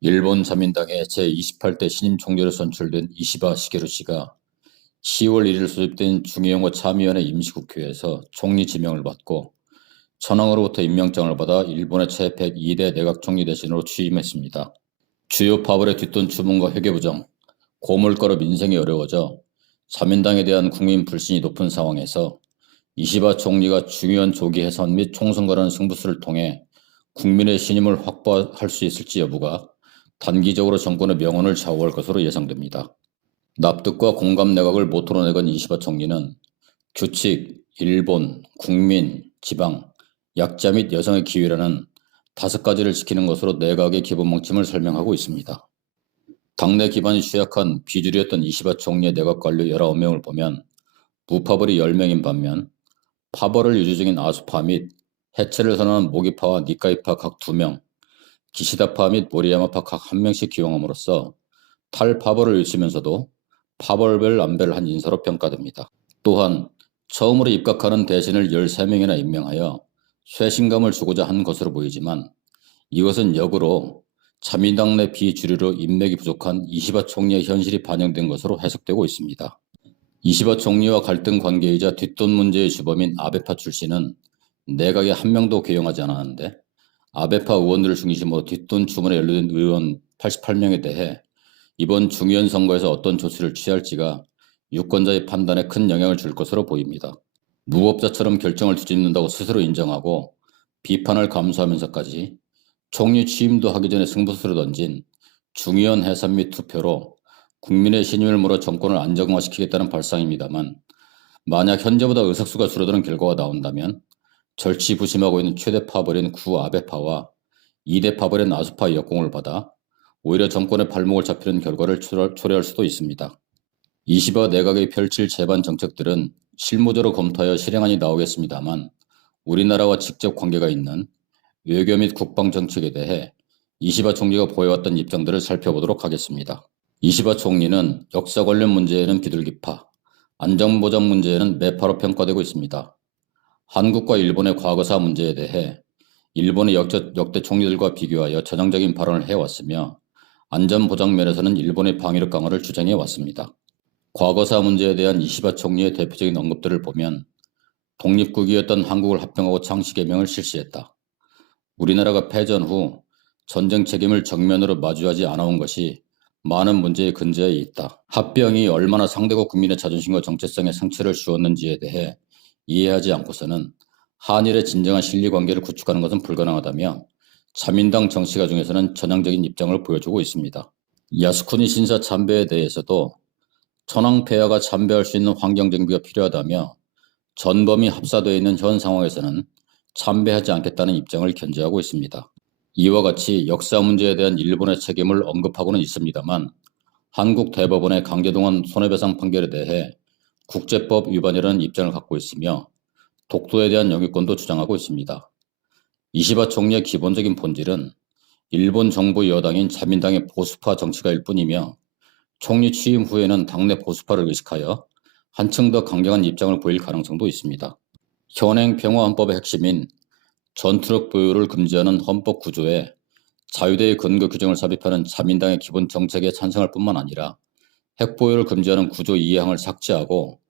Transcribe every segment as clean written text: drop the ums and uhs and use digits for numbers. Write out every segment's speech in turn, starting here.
일본 자민당의 제28대 신임 총재로 선출된 이시바 시게루 씨가 10월 1일 소집된 중의원과 참의원의 임시국회에서 총리 지명을 받고 천황으로부터 임명장을 받아 일본의 제102대 내각 총리 대신으로 취임했습니다. 주요 파벌의 뒷돈 주문과 회계부정, 고물가로 민생이 어려워져 자민당에 대한 국민 불신이 높은 상황에서 이시바 총리가 중의원 조기 해산 및 총선거라는 승부수를 통해 국민의 신임을 확보할 수 있을지 여부가 단기적으로 정권의 명운을 좌우할 것으로 예상됩니다. 납득과 공감 내각을 모토로 내건 이시바 총리는 규칙, 일본, 국민, 지방, 약자 및 여성의 기회라는 5가지를 지키는 것으로 내각의 기본 방침을 설명하고 있습니다. 당내 기반이 취약한 비주류였던 이시바 총리의 내각 관료 19명을 보면 무파벌이 10명인 반면 파벌을 유지 중인 아수파 및 해체를 선언한 모기파와 니카이파 각 2명, 기시다파 및 모리야마파 각 1명씩 기용함으로써 탈파벌을 일치면서도 파벌별 안배를 한 인사로 평가됩니다. 또한 처음으로 입각하는 대신을 13명이나 임명하여 쇄신감을 주고자 한 것으로 보이지만 이것은 역으로 자민당 내 비주류로 인맥이 부족한 이시바 총리의 현실이 반영된 것으로 해석되고 있습니다. 이시바 총리와 갈등 관계이자 뒷돈 문제의 주범인 아베파 출신은 내각에 한 명도 개용하지 않았는데 아베파 의원들을 중심으로 뒷돈 주문에 연루된 의원 88명에 대해 이번 중의원 선거에서 어떤 조치를 취할지가 유권자의 판단에 큰 영향을 줄 것으로 보입니다. 무법자처럼 결정을 뒤집는다고 스스로 인정하고 비판을 감수하면서까지 총리 취임도 하기 전에 승부수를 던진 중의원 해산 및 투표로 국민의 신임을 물어 정권을 안정화시키겠다는 발상입니다만 만약 현재보다 의석수가 줄어드는 결과가 나온다면 절치부심하고 있는 최대 파벌인 구아베파와 2대 파벌인 아수파의 역공을 받아 오히려 정권의 발목을 잡히는 결과를 초래할 수도 있습니다. 이시바 내각이 펼칠 제반 정책들은 실무적으로 검토하여 실행안이 나오겠습니다만 우리나라와 직접 관계가 있는 외교 및 국방 정책에 대해 이시바 총리가 보여왔던 입장들을 살펴보도록 하겠습니다. 이시바 총리는 역사 관련 문제에는 비둘기파, 안전보장 문제에는 매파로 평가되고 있습니다. 한국과 일본의 과거사 문제에 대해 일본의 역대 총리들과 비교하여 전향적인 발언을 해왔으며 안전보장 면에서는 일본의 방위력 강화를 주장해왔습니다. 과거사 문제에 대한 이시바 총리의 대표적인 언급들을 보면 독립국이었던 한국을 합병하고 창씨개명을 실시했다. 우리나라가 패전 후 전쟁 책임을 정면으로 마주하지 않아온 것이 많은 문제의 근저에 있다. 합병이 얼마나 상대국 국민의 자존심과 정체성에 상처를 주었는지에 대해 이해하지 않고서는 한일의 진정한 실리관계를 구축하는 것은 불가능하다며 자민당 정치가 중에서는 전향적인 입장을 보여주고 있습니다. 야스쿠니 신사 참배에 대해서도 천황 폐하가 참배할 수 있는 환경 정비가 필요하다며 전범이 합사되어 있는 현 상황에서는 참배하지 않겠다는 입장을 견지하고 있습니다. 이와 같이 역사 문제에 대한 일본의 책임을 언급하고는 있습니다만 한국 대법원의 강제동원 손해배상 판결에 대해 국제법 위반이라는 입장을 갖고 있으며 독도에 대한 영유권도 주장하고 있습니다. 이시바 총리의 기본적인 본질은 일본 정부 여당인 자민당의 보수파 정치가일 뿐이며 총리 취임 후에는 당내 보수파를 의식하여 한층 더 강경한 입장을 보일 가능성도 있습니다. 현행 평화헌법의 핵심인 전투력 보유를 금지하는 헌법 구조에 자유대의 근거 규정을 삽입하는 자민당의 기본 정책에 찬성할 뿐만 아니라 핵보유를 금지하는 구조 2항을 삭제하고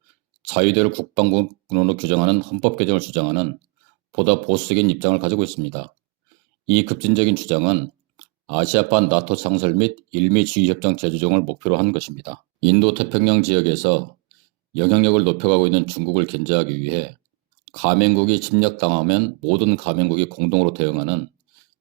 자유대를 국방군으로 규정하는 헌법 개정을 주장하는 보다 보수적인 입장을 가지고 있습니다. 이 급진적인 주장은 아시아판 나토 창설 및 일미 지휘협정 재조정을 목표로 한 것입니다. 인도태평양 지역에서 영향력을 높여가고 있는 중국을 견제하기 위해 가맹국이 침략당하면 모든 가맹국이 공동으로 대응하는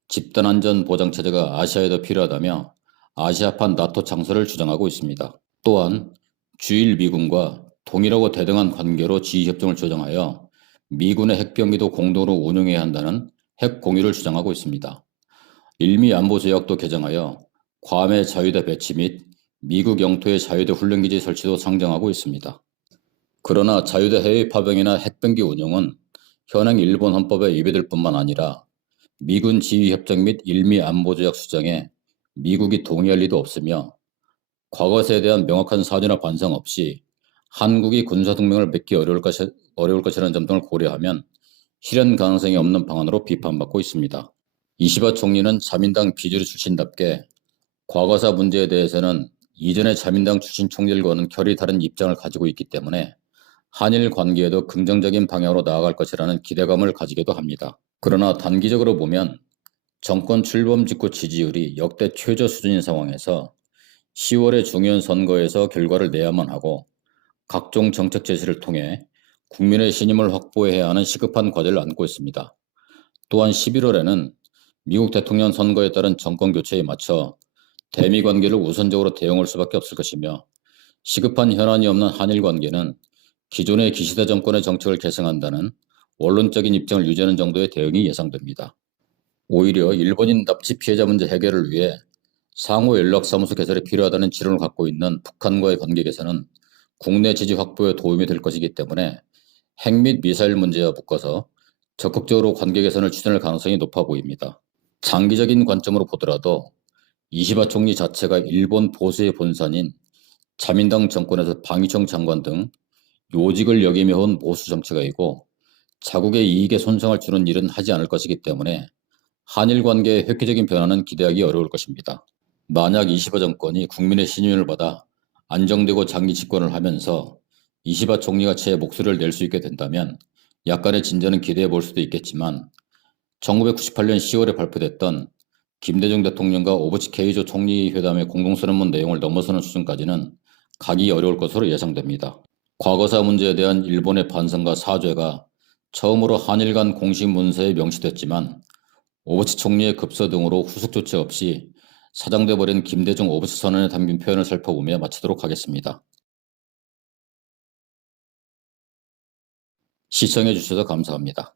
집단안전보장체제가 아시아에도 필요하다며 아시아판 나토 창설을 주장하고 있습니다. 또한 주일 미군과 동일하고 대등한 관계로 지휘협정을 조정하여 미군의 핵병기도 공동으로 운용해야 한다는 핵 공유를 주장하고 있습니다. 일미 안보조약도 개정하여 괌의 자유대 배치 및 미국 영토의 자유대 훈련기지 설치도 상정하고 있습니다. 그러나 자유대 해외 파병이나 핵병기 운용은 현행 일본 헌법에 위배될 뿐만 아니라 미군 지휘협정 및 일미 안보조약 수정에 미국이 동의할 리도 없으며 과거사에 대한 명확한 사죄나 반성 없이 한국이 군사동맹을 맺기 어려울 것이라는 점 등을 고려하면 실현 가능성이 없는 방안으로 비판받고 있습니다. 이시바 총리는 자민당 비주류 출신답게 과거사 문제에 대해서는 이전의 자민당 출신 총리들과는 결이 다른 입장을 가지고 있기 때문에 한일 관계에도 긍정적인 방향으로 나아갈 것이라는 기대감을 가지기도 합니다. 그러나 단기적으로 보면 정권 출범 직후 지지율이 역대 최저 수준인 상황에서 10월의 중요한 선거에서 결과를 내야만 하고 각종 정책 제시를 통해 국민의 신임을 확보해야 하는 시급한 과제를 안고 있습니다. 또한 11월에는 미국 대통령 선거에 따른 정권 교체에 맞춰 대미 관계를 우선적으로 대응할 수밖에 없을 것이며 시급한 현안이 없는 한일 관계는 기존의 기시다 정권의 정책을 계승한다는 원론적인 입장을 유지하는 정도의 대응이 예상됩니다. 오히려 일본인 납치 피해자 문제 해결을 위해 상호 연락사무소 개설이 필요하다는 지론을 갖고 있는 북한과의 관계 개선은 국내 지지 확보에 도움이 될 것이기 때문에 핵 및 미사일 문제와 묶어서 적극적으로 관계 개선을 추진할 가능성이 높아 보입니다. 장기적인 관점으로 보더라도 이시바 총리 자체가 일본 보수의 본산인 자민당 정권에서 방위청 장관 등 요직을 역임해온 보수 정치가이고 자국의 이익에 손상을 주는 일은 하지 않을 것이기 때문에 한일 관계의 획기적인 변화는 기대하기 어려울 것입니다. 만약 이시바 정권이 국민의 신임을 받아 안정되고 장기 집권을 하면서 이시바 총리가 제 목소리를 낼 수 있게 된다면 약간의 진전은 기대해 볼 수도 있겠지만 1998년 10월에 발표됐던 김대중 대통령과 오부치 케이조 총리 회담의 공동선언문 내용을 넘어서는 수준까지는 가기 어려울 것으로 예상됩니다. 과거사 문제에 대한 일본의 반성과 사죄가 처음으로 한일 간 공식 문서에 명시됐지만 오부치 총리의 급서 등으로 후속 조치 없이 사장돼 버린 김대중 오부치 선언에 담긴 표현을 살펴보며 마치도록 하겠습니다. 시청해 주셔서 감사합니다.